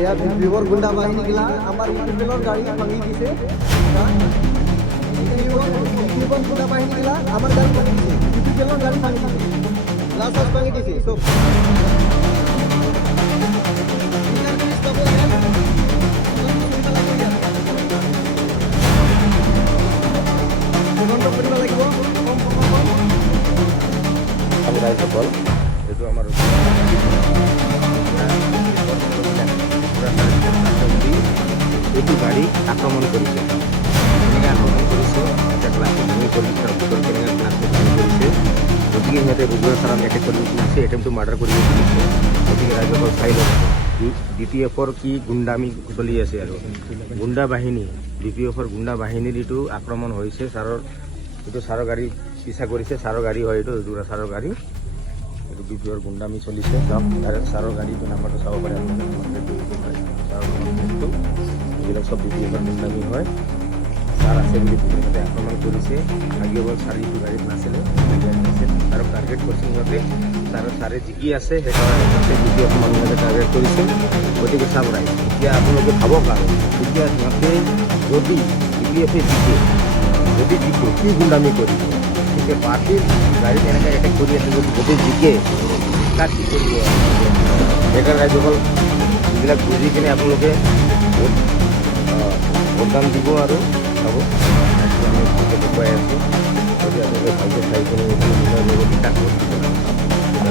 ইয়াত বিৱৰ গুণ্ডা বাহিনীগিলা আমাৰ ইউপিএলৰ গাড়ী ভাঙি দিছে। বিৱৰ গুণ্ডা বাহিনীগিলা আমাৰ গাড়ী ভাঙি দিছে, ইউপিএলৰ গাড়ী ভাঙি দিছে, গ্লাছ ভাঙি দিছে চব। আমি ৰাইজসকল যিটো আমাৰ এইটো গাড়ী আক্ৰমণ কৰিছে, কেনেকৈ আক্ৰমণ কৰিছে এটা গ্লাছটো ভাঙি কৰিছে, ভিতৰত কেনেকৈ গ্লাছটো ভাঙি কৰিছে, গতিকে সিহঁতে ৰুজুৱা চাৰাম এটেক কৰিব খুজিছে, এটেম্পটো মাৰ্ডাৰ কৰিব খুজিছে। গতিকে ৰাইজসকল চাই লওক DPFৰ কি গুণ্ডামি চলি আছে। আৰু গুণ্ডা বাহিনী DPFৰ গুণ্ডা বাহিনীৰ এইটো আক্ৰমণ হৈছে। এইটো ছাৰৰ গাড়ী পিছা কৰিছে, ছাৰৰ গাড়ী হয়, এইটো ৰুজুৱা ছাৰৰ গাড়ী। এইটো DPFৰ গুণ্ডামি চলিছে। চাওক ছাৰৰ গাড়ীটো নাম্বাৰটো চাব পাৰে আপোনালোকে। এইবিলাক চব DPFৰ গুণ্ডামি হয়। ছাৰ আছে বুলি সিহঁতে আক্ৰমণ কৰিছে। ভাগ্যবল চাৰিটো গাড়ীত নাছিলে, ছাৰক টাৰ্গেট কৰিছে সিহঁতে। ছাৰে জিকি আছে, সেইকাৰণে DPF মানুহে টাৰ্গেট কৰিছে। গতিকে চাব ৰাইজ, এতিয়া আপোনালোকে ভাবক আৰু এতিয়া সিহঁতে যদি DPFে জিকে, যদি জিকে কি গুণ্ডামি কৰিব, গতিকে পাৰ্টিৰ গাড়ীত এনেকৈ এটেক কৰি আছে, যদি জিকে তাক কি কৰিব। সেইকাৰণে ৰাইজসকল এইবিলাক বুজি কিনে আপোনালোকে ভোটদান দিব আৰু চাব। আমি ভালকৈ দেখুৱাই আছোঁ, যদি আপোনালোকে ভালকৈ চাই কিনে এইটো নিজৰ লগত